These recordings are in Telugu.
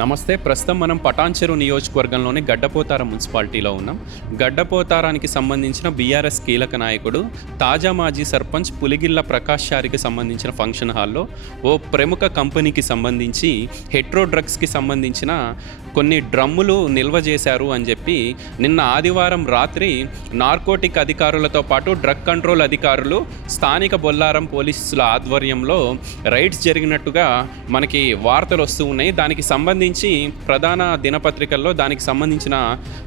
నమస్తే ప్రస్తుతం మనం పటాన్చెరు నియోజకవర్గంలోని గడ్డపోతార మున్సిపాలిటీలో ఉన్నాం. గడ్డపోతారానికి సంబంధించిన బీఆర్ఎస్ కీలక నాయకుడు తాజా మాజీ సర్పంచ్ పులిగిల్ల ప్రకాష్ చారికి సంబంధించిన ఫంక్షన్ హాల్లో ఓ ప్రముఖ కంపెనీకి సంబంధించి హెట్రో డ్రగ్స్కి సంబంధించిన కొన్ని డ్రమ్ములు నిల్వ చేశారు అని చెప్పి నిన్న ఆదివారం రాత్రి నార్కోటిక్ అధికారులతో పాటు డ్రగ్ కంట్రోల్ అధికారులు స్థానిక బొల్లారం పోలీసుల ఆధ్వర్యంలో రైడ్స్ జరిగినట్టుగా మనకి వార్తలు వస్తూ ఉన్నాయి. దానికి సంబంధించి ప్రధాన దినపత్రికల్లో దానికి సంబంధించిన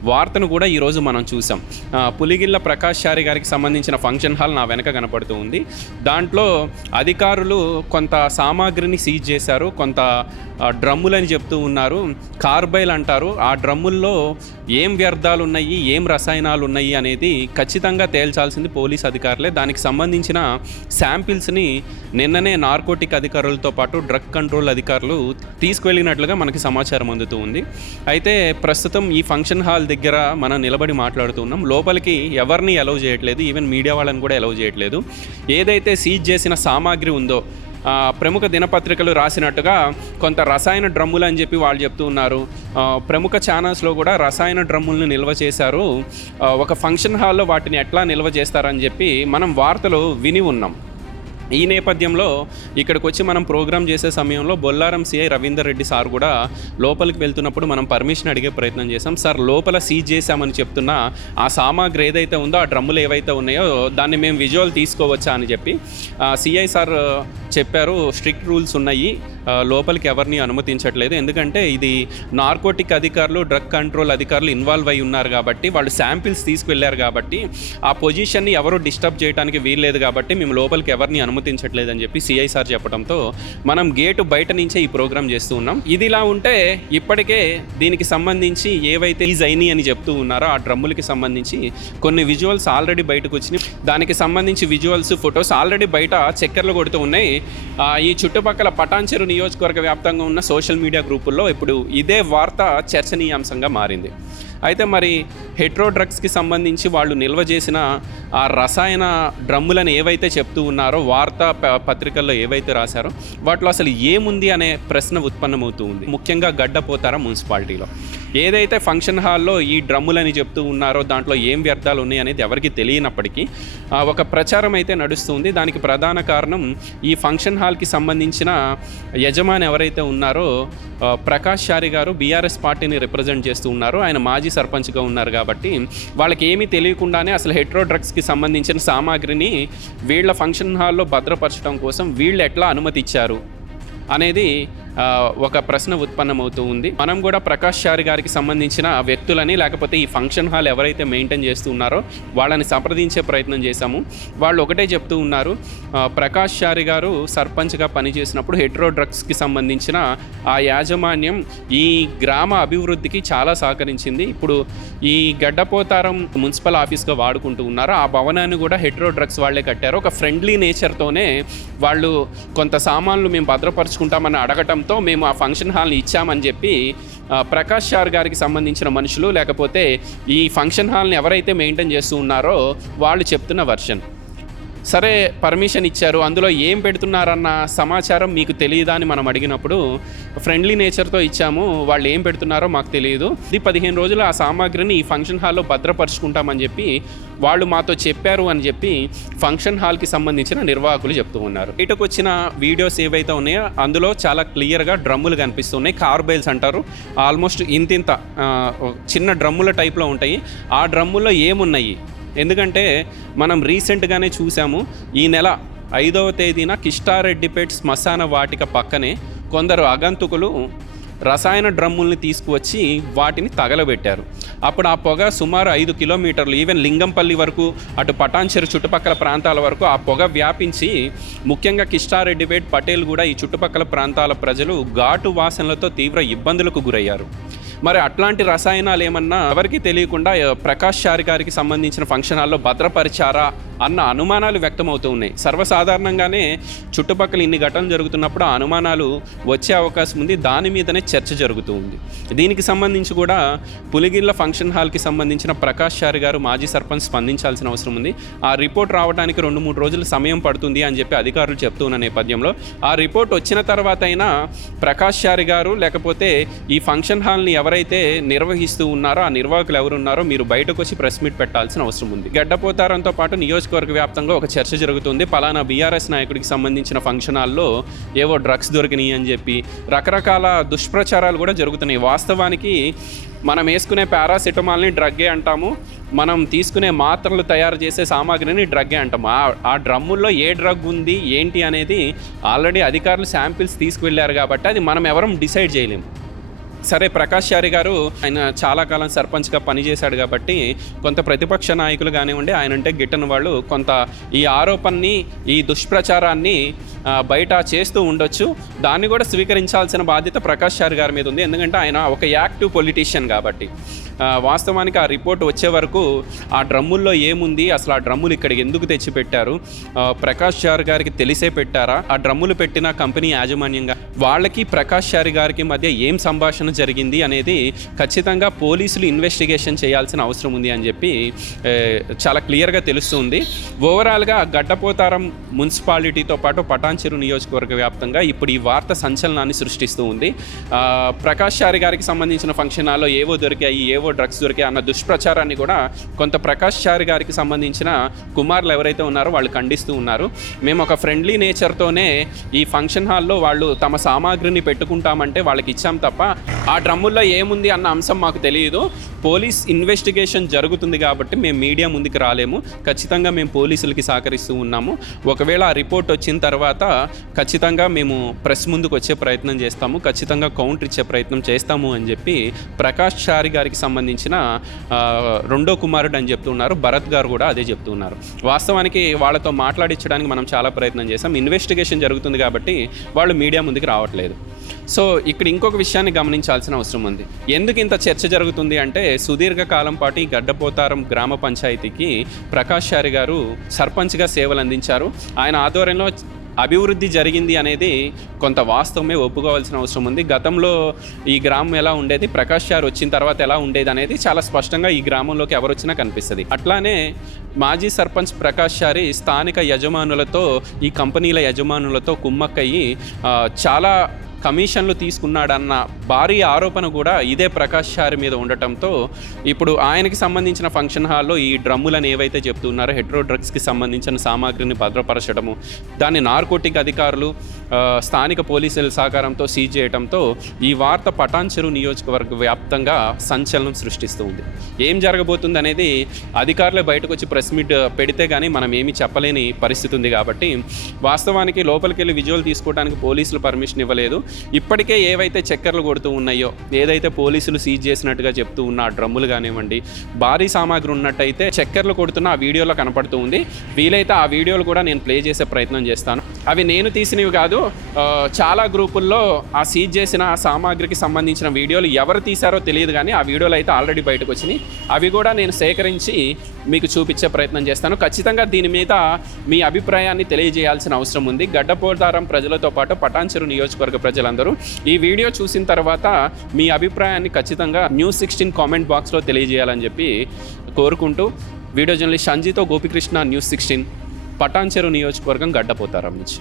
వార్తను కూడా ఈరోజు మనం చూసాం. పులిగిళ్ళ ప్రకాష్ చారి గారికి సంబంధించిన ఫంక్షన్ హాల్ నా వెనక కనపడుతూ ఉంది. దాంట్లో అధికారులు కొంత సామాగ్రిని సీజ్ చేశారు కొంత డ్రమ్ములని చెప్తూ ఉన్నారు. కార్బైల్ అంటారు. ఆ డ్రమ్ముల్లో ఏం వ్యర్థాలు ఉన్నాయి ఏం రసాయనాలు ఉన్నాయి అనేది ఖచ్చితంగా తేల్చాల్సింది పోలీస్ అధికారులే. దానికి సంబంధించిన శాంపిల్స్ని నిన్ననే నార్కోటిక్ అధికారులతో పాటు డ్రగ్ కంట్రోల్ అధికారులు తీసుకువెళ్ళినట్లుగా మనకి సమాచారం అందుతూ ఉంది. అయితే ప్రస్తుతం ఈ ఫంక్షన్ హాల్ దగ్గర మనం నిలబడి మాట్లాడుతున్నాం లోపలికి ఎవరిని అలౌ చేయట్లేదు. ఈవెన్ మీడియా వాళ్ళని కూడా అలౌ చేయట్లేదు. ఏదైతే సీజ్ చేసిన సామాగ్రి ఉందో ప్రముఖ దినపత్రికలు రాసినట్టుగా కొంత రసాయన డ్రమ్ములు అని చెప్పి వాళ్ళు చెప్తూ ఉన్నారు. ప్రముఖ ఛానల్స్లో కూడా రసాయన డ్రమ్ములను నిల్వ చేశారు. ఒక ఫంక్షన్ హాల్లో వాటిని ఎట్లా నిల్వ చేస్తారని చెప్పి మనం వార్తలు విని ఉన్నాం. ఈ నేపథ్యంలో ఇక్కడికి వచ్చి మనం ప్రోగ్రామ్ చేసే సమయంలో బొల్లారం సిఐ రవీందర్ రెడ్డి సార్ కూడా లోపలికి వెళ్తున్నప్పుడు మనం పర్మిషన్ అడిగే ప్రయత్నం చేసాం సార్ లోపల సీజ్ చేశామని చెప్తున్న ఆ సామాగ్రి ఏదైతే ఉందో ఆ డ్రమ్ములు ఏవైతే ఉన్నాయో దాన్ని మేము విజువల్ తీసుకోవచ్చా అని చెప్పి సిఐ సార్ చెప్పారు స్ట్రిక్ట్ రూల్స్ ఉన్నాయి లోపలికి ఎవరిని అనుమతించట్లేదు. ఎందుకంటే ఇది నార్కోటిక్ అధికారులు డ్రగ్ కంట్రోల్ అధికారులు ఇన్వాల్వ్ అయి ఉన్నారు కాబట్టి వాళ్ళు శాంపిల్స్ తీసుకువెళ్ళారు కాబట్టి ఆ పొజిషన్ని ఎవరు డిస్టర్బ్ చేయడానికి వీల్లేదు కాబట్టి మేము లోపలికి ఎవరిని అనుమతి అని చెప్పి సిఐ సార్ చెప్పడంతో మనం గేటు బయట నుంచే ఈ ప్రోగ్రామ్ చేస్తూ ఉన్నాం. ఇది ఇలా ఉంటే ఇప్పటికే దీనికి సంబంధించి ఏవైతే ఈజ్ అయినాయి అని చెప్తూ ఉన్నారో ఆ డ్రమ్ములకి సంబంధించి కొన్ని విజువల్స్ ఆల్రెడీ బయటకు వచ్చినాయి. దానికి సంబంధించి విజువల్స్ ఫొటోస్ ఆల్రెడీ బయట చక్కెరలు కొడుతూ ఉన్నాయి. ఈ చుట్టుపక్కల పటాన్చెరు నియోజకవర్గ వ్యాప్తంగా ఉన్న సోషల్ మీడియా గ్రూపుల్లో ఇప్పుడు ఇదే వార్త చర్చనీయాంశంగా మారింది. అయితే మరి హెట్రో డ్రగ్స్కి సంబంధించి వాళ్ళు నిల్వ చేసిన ఆ రసాయన డ్రమ్ములను ఏవైతే చెప్తూ ఉన్నారో వార్తా ప- పత్రికల్లో ఏవైతే రాశారో వాటిలో అసలు ఏముంది అనే ప్రశ్న ఉత్పన్నమవుతూ ఉంది. ముఖ్యంగా గడ్డపోతారా మున్సిపాలిటీలో. ఏదైతే ఫంక్షన్ హాల్లో ఈ డ్రమ్ములని చెప్తూ ఉన్నారో దాంట్లో ఏం వ్యర్థాలు ఉన్నాయి అనేది ఎవరికి తెలియనప్పటికీ ఒక ప్రచారం అయితే నడుస్తుంది. దానికి ప్రధాన కారణం ఈ ఫంక్షన్ హాల్కి సంబంధించిన యజమాని ఎవరైతే ఉన్నారో ప్రకాష్ షారి గారు బీఆర్ఎస్ పార్టీని రిప్రజెంట్ చేస్తూ ఉన్నారు. ఆయన మాజీ సర్పంచ్గా ఉన్నారు కాబట్టి వాళ్ళకి ఏమీ తెలియకుండానే అసలు హెట్రో డ్రగ్స్కి సంబంధించిన సామాగ్రిని వీళ్ళ ఫంక్షన్ హాల్లో భద్రపరచడం కోసం వీళ్ళు ఎట్లా అనుమతి ఇచ్చారు అనేది ఒక ప్రశ్న ఉత్పన్నమవుతూ ఉంది. మనం కూడా ప్రకాష్ చారి గారికి సంబంధించిన వ్యక్తులని లేకపోతే ఈ ఫంక్షన్ హాల్ ఎవరైతే మెయింటైన్ చేస్తూ ఉన్నారో వాళ్ళని సంప్రదించే ప్రయత్నం చేశాము. వాళ్ళు ఒకటే చెప్తూ ఉన్నారు ప్రకాష్ చారి గారు సర్పంచ్గా పనిచేసినప్పుడు హెట్రో డ్రగ్స్కి సంబంధించిన ఆ యాజమాన్యం ఈ గ్రామ అభివృద్ధికి చాలా సహకరించింది. ఇప్పుడు ఈ గడ్డపోతారం మున్సిపల్ ఆఫీస్గా వాడుకుంటూ ఉన్నారు. ఆ భవనాన్ని కూడా హెట్రో డ్రగ్స్ వాళ్ళే కట్టారు. ఒక ఫ్రెండ్లీ నేచర్తోనే వాళ్ళు కొంత సామాన్లు మేము భద్రపరుచుకుంటామని అడగటంతో మేము ఆ ఫంక్షన్ హాల్ని ఇచ్చామని చెప్పి ప్రకాష్ చార్ గారికి సంబంధించిన మనుషులు లేకపోతే ఈ ఫంక్షన్ హాల్ని ఎవరైతే మెయింటైన్ చేస్తూ ఉన్నారో వాళ్ళు చెప్తున్న వర్షన్. సరే పర్మిషన్ ఇచ్చారు. అందులో ఏం పెడుతున్నారన్న సమాచారం మీకు తెలియదా అని మనం అడిగినప్పుడు ఫ్రెండ్లీ నేచర్తో ఇచ్చాము. వాళ్ళు ఏం పెడుతున్నారో మాకు తెలియదు. ఇది పదిహేను రోజులు ఆ సామాగ్రిని ఈ ఫంక్షన్ హాల్లో భద్రపరుచుకుంటామని చెప్పి వాళ్ళు మాతో చెప్పారు అని చెప్పి ఫంక్షన్ హాల్కి సంబంధించిన నిర్వాహకులు చెప్తూ ఉన్నారు. ఇటుకు వచ్చిన వీడియోస్ ఏవైతే ఉన్నాయో అందులో చాలా క్లియర్గా డ్రమ్ములు కనిపిస్తున్నాయి. కార్బైల్స్ అంటారు. ఆల్మోస్ట్ ఇంతింత చిన్న డ్రమ్ముల టైప్లో ఉంటాయి. ఆ డ్రమ్ముల్లో ఏమున్నాయి? ఎందుకంటే మనం రీసెంట్గానే చూసాము ఈ నెల ఐదవ తేదీన కిష్టారెడ్డిపేట్ శ్మశాన వాటిక పక్కనే కొందరు అగంతుకులు రసాయన డ్రమ్ముల్ని తీసుకువచ్చి వాటిని తగలబెట్టారు. అప్పుడు ఆ పొగ సుమారు ఐదు కిలోమీటర్లు ఈవెన్ లింగంపల్లి వరకు అటు పటాన్చెరు చుట్టుపక్కల ప్రాంతాల వరకు ఆ పొగ వ్యాపించి ముఖ్యంగా కిష్టారెడ్డిపేట్ పటేల్ కూడా ఈ చుట్టుపక్కల ప్రాంతాల ప్రజలు ఘాటు వాసనలతో తీవ్ర ఇబ్బందులకు గురయ్యారు. మరి అట్లాంటి రసాయనాలు ఏమన్నా ఎవరికి తెలియకుండా ప్రకాష్ చారి గారికి సంబంధించిన ఫంక్షన్ హాల్లో భద్రపరిచారా? అన్న అనుమానాలు వ్యక్తమవుతూ ఉన్నాయి. సర్వసాధారణంగానే చుట్టుపక్కల ఇన్ని ఘటనలు జరుగుతున్నప్పుడు ఆ అనుమానాలు వచ్చే అవకాశం ఉంది. దాని మీదనే చర్చ జరుగుతూ ఉంది. దీనికి సంబంధించి కూడా పులిగిళ్ళ ఫంక్షన్ హాల్కి సంబంధించిన ప్రకాష్ చారి గారు మాజీ సర్పంచ్ స్పందించాల్సిన అవసరం ఉంది. ఆ రిపోర్ట్ రావడానికి రెండు మూడు రోజులు సమయం పడుతుంది అని చెప్పి అధికారులు చెప్తూ ఉన్న నేపథ్యంలో ఆ రిపోర్ట్ వచ్చిన తర్వాత అయినా ప్రకాష్ చారి గారు లేకపోతే ఈ ఫంక్షన్ హాల్ని ఎవరైతే నిర్వహిస్తూ ఉన్నారో ఆ నిర్వాహకులు ఎవరున్నారో మీరు బయటకు వచ్చి ప్రెస్ మీట్ పెట్టాల్సిన అవసరం ఉంది. గడ్డపోతారంతో పాటు నియోజక నియోజకవర్గ వ్యాప్తంగా ఒక చర్చ జరుగుతుంది. పలానా బీఆర్ఎస్ నాయకుడికి సంబంధించిన ఫంక్షన్ హాల్లో ఏవో డ్రగ్స్ దొరికినాయి అని చెప్పి రకరకాల దుష్ప్రచారాలు కూడా జరుగుతున్నాయి. వాస్తవానికి మనం వేసుకునే పారాసిటమాల్ని డ్రగ్గే అంటాము. మనం తీసుకునే మాత్రలు తయారు చేసే సామాగ్రిని డ్రగ్గే అంటాము. ఆ- ఆ డ్రమ్ముల్లో ఏ డ్రగ్ ఉంది ఏంటి అనేది ఆల్రెడీ అధికారులు శాంపిల్స్ తీసుకువెళ్ళారు కాబట్టి అది మనం ఎవరం డిసైడ్ చేయలేము. సరే ప్రకాష్ చారి గారు ఆయన చాలా కాలం సర్పంచ్గా పనిచేశాడు కాబట్టి కొంత ప్రతిపక్ష నాయకులు కానివ్వండి ఆయన అంటే గిట్టని వాళ్ళు కొంత ఈ ఆరోపణని ఈ దుష్ప్రచారాన్ని బయట చేస్తూ ఉండొచ్చు. దాన్ని కూడా స్వీకరించాల్సిన బాధ్యత ప్రకాష్ చారి గారి మీద ఉంది. ఎందుకంటే ఆయన ఒక యాక్టివ్ పొలిటీషియన్ కాబట్టి వాస్తవానికి ఆ రిపోర్ట్ వచ్చే వరకు ఆ డ్రమ్ముల్లో ఏముంది అసలు ఆ డ్రమ్ములు ఇక్కడికి ఎందుకు తెచ్చిపెట్టారు? ప్రకాష్ చారు గారికి తెలిసే పెట్టారా? ఆ డ్రమ్ములు పెట్టిన కంపెనీ యాజమాన్యంగా వాళ్ళకి ప్రకాష్ చారి గారికి మధ్య ఏం సంభాషణ జరిగింది అనేది ఖచ్చితంగా పోలీసులు ఇన్వెస్టిగేషన్ చేయాల్సిన అవసరం ఉంది అని చెప్పి చాలా క్లియర్గా తెలుస్తుంది. ఓవరాల్గా గడ్డపోతారం మున్సిపాలిటీతో పాటు పటాన్చెరు నియోజకవర్గ వ్యాప్తంగా ఇప్పుడు ఈ వార్త సంచలనాన్ని సృష్టిస్తూ ఉంది. ప్రకాష్ చారి గారికి సంబంధించిన ఫంక్షన్ హాల్లో ఏవో దొరికాయి ఏవో డ్రగ్స్ దొరికాయి అన్న దుష్ప్రచారాన్ని కూడా కొంత ప్రకాష్ చారి గారికి సంబంధించిన కుమారులు ఎవరైతే ఉన్నారో వాళ్ళు ఖండిస్తూ ఉన్నారు. మేము ఒక ఫ్రెండ్లీ నేచర్తోనే ఈ ఫంక్షన్ హాల్లో వాళ్ళు తమ సామాగ్రిని పెట్టుకుంటామంటే వాళ్ళకి ఇచ్చాం తప్ప ఆ డ్రమ్ముల్లో ఏముంది అన్న అంశం మాకు తెలియదు. పోలీస్ ఇన్వెస్టిగేషన్ జరుగుతుంది కాబట్టి మేము మీడియా ముందుకు రాలేము. ఖచ్చితంగా మేము పోలీసులకి సహకరిస్తూ ఉన్నాము. ఒకవేళ ఆ రిపోర్ట్ వచ్చిన తర్వాత ఖచ్చితంగా మేము ప్రెస్ ముందుకు వచ్చే ప్రయత్నం చేస్తాము. ఖచ్చితంగా కౌంటర్ ఇచ్చే ప్రయత్నం చేస్తాము అని చెప్పి ప్రకాష్ చారి గారికి సంబంధించిన రెండో కుమారుడు అని చెప్తున్నారు. భరత్ గారు కూడా అదే చెప్తున్నారు. వాస్తవానికి వాళ్ళతో మాట్లాడించడానికి మనం చాలా ప్రయత్నం చేస్తాం ఇన్వెస్టిగేషన్ జరుగుతుంది కాబట్టి వాళ్ళు మీడియా ముందుకు రావట్లేదు. సో ఇక్కడ ఇంకొక విషయాన్ని గమనించాల్సిన అవసరం ఉంది. ఎందుకు ఇంత చర్చ జరుగుతుంది అంటే సుదీర్ఘ కాలం పాటు ఈ గడ్డపోతారం గ్రామ పంచాయతీకి ప్రకాష్ చారి గారు సర్పంచ్గా సేవలు అందించారు ఆయన ఆధ్వర్యంలో అభివృద్ధి జరిగింది అనేది కొంత వాస్తవమే ఒప్పుకోవాల్సిన అవసరం ఉంది. గతంలో ఈ గ్రామం ఎలా ఉండేది ప్రకాష్ గారు వచ్చిన తర్వాత ఎలా ఉండేది అనేది చాలా స్పష్టంగా ఈ గ్రామంలోకి ఎవరు వచ్చినా కనిపిస్తుంది. అట్లానే మాజీ సర్పంచ్ ప్రకాష్ గారి స్థానిక యజమానులతో ఈ కంపెనీల యజమానులతో కుమ్మక్కయ్యి చాలా కమిషన్లు తీసుకున్నాడన్న భారీ ఆరోపణ కూడా ఇదే ప్రకాష్ చారి మీద ఉండటంతో ఇప్పుడు ఆయనకి సంబంధించిన ఫంక్షన్ హాల్లో ఈ డ్రమ్ములను ఏవైతే చెప్తున్నారో హెట్రో డ్రగ్స్కి సంబంధించిన సామాగ్రిని భద్రపరచడము దాన్ని నార్కోటిక్ అధికారులు స్థానిక పోలీసుల సహకారంతో సీజ్ చేయడంతో ఈ వార్త పటాన్చెరు నియోజకవర్గ వ్యాప్తంగా సంచలనం సృష్టిస్తూ ఉంది. ఏం జరగబోతుంది అనేది అధికారులే బయటకు వచ్చి ప్రెస్ మీట్ పెడితే కానీ మనం ఏమీ చెప్పలేని పరిస్థితి ఉంది కాబట్టి వాస్తవానికి లోపలికి వెళ్ళి విజువల్ తీసుకోవడానికి పోలీసులు పర్మిషన్ ఇవ్వలేదు. ఇప్పటికే ఏవైతే చక్కర్లు కొడుతూ ఉన్నాయో ఏదైతే పోలీసులు సీజ్ చేసినట్టుగా చెప్తూ ఉన్న ఆ డ్రమ్ములు కానివ్వండి భారీ సామాగ్రి ఉన్నట్టయితే చక్కర్లు కొడుతున్న ఆ వీడియోలో కనపడుతూ ఉంది. వీలైతే ఆ వీడియోలు కూడా నేను ప్లే చేసే ప్రయత్నం చేస్తాను. అవి నేను తీసినవి కాదు చాలా గ్రూపుల్లో ఆ సీజ్ చేసిన ఆ సామాగ్రికి సంబంధించిన వీడియోలు ఎవరు తీశారో తెలియదు కానీ ఆ వీడియోలు అయితే ఆల్రెడీ బయటకు వచ్చినాయి. అవి కూడా నేను సేకరించి మీకు చూపించే ప్రయత్నం చేస్తాను. ఖచ్చితంగా దీని మీద మీ అభిప్రాయాన్ని తెలియజేయాల్సిన అవసరం ఉంది. గడ్డపోదారం ప్రజలతో పాటు పటాన్చెరు నియోజకవర్గ ప్రజలందరూ ఈ వీడియో చూసిన తర్వాత మీ అభిప్రాయాన్ని ఖచ్చితంగా న్యూస్ సిక్స్టీన్ కామెంట్ బాక్స్లో తెలియజేయాలని చెప్పి కోరుకుంటూ వీడియో జర్నలిస్ట్ సంజీతో గోపికృష్ణ న్యూస్ సిక్స్టీన్. పటాన్చెరు నియోజకవర్గం గడ్డపోతారం నుంచి.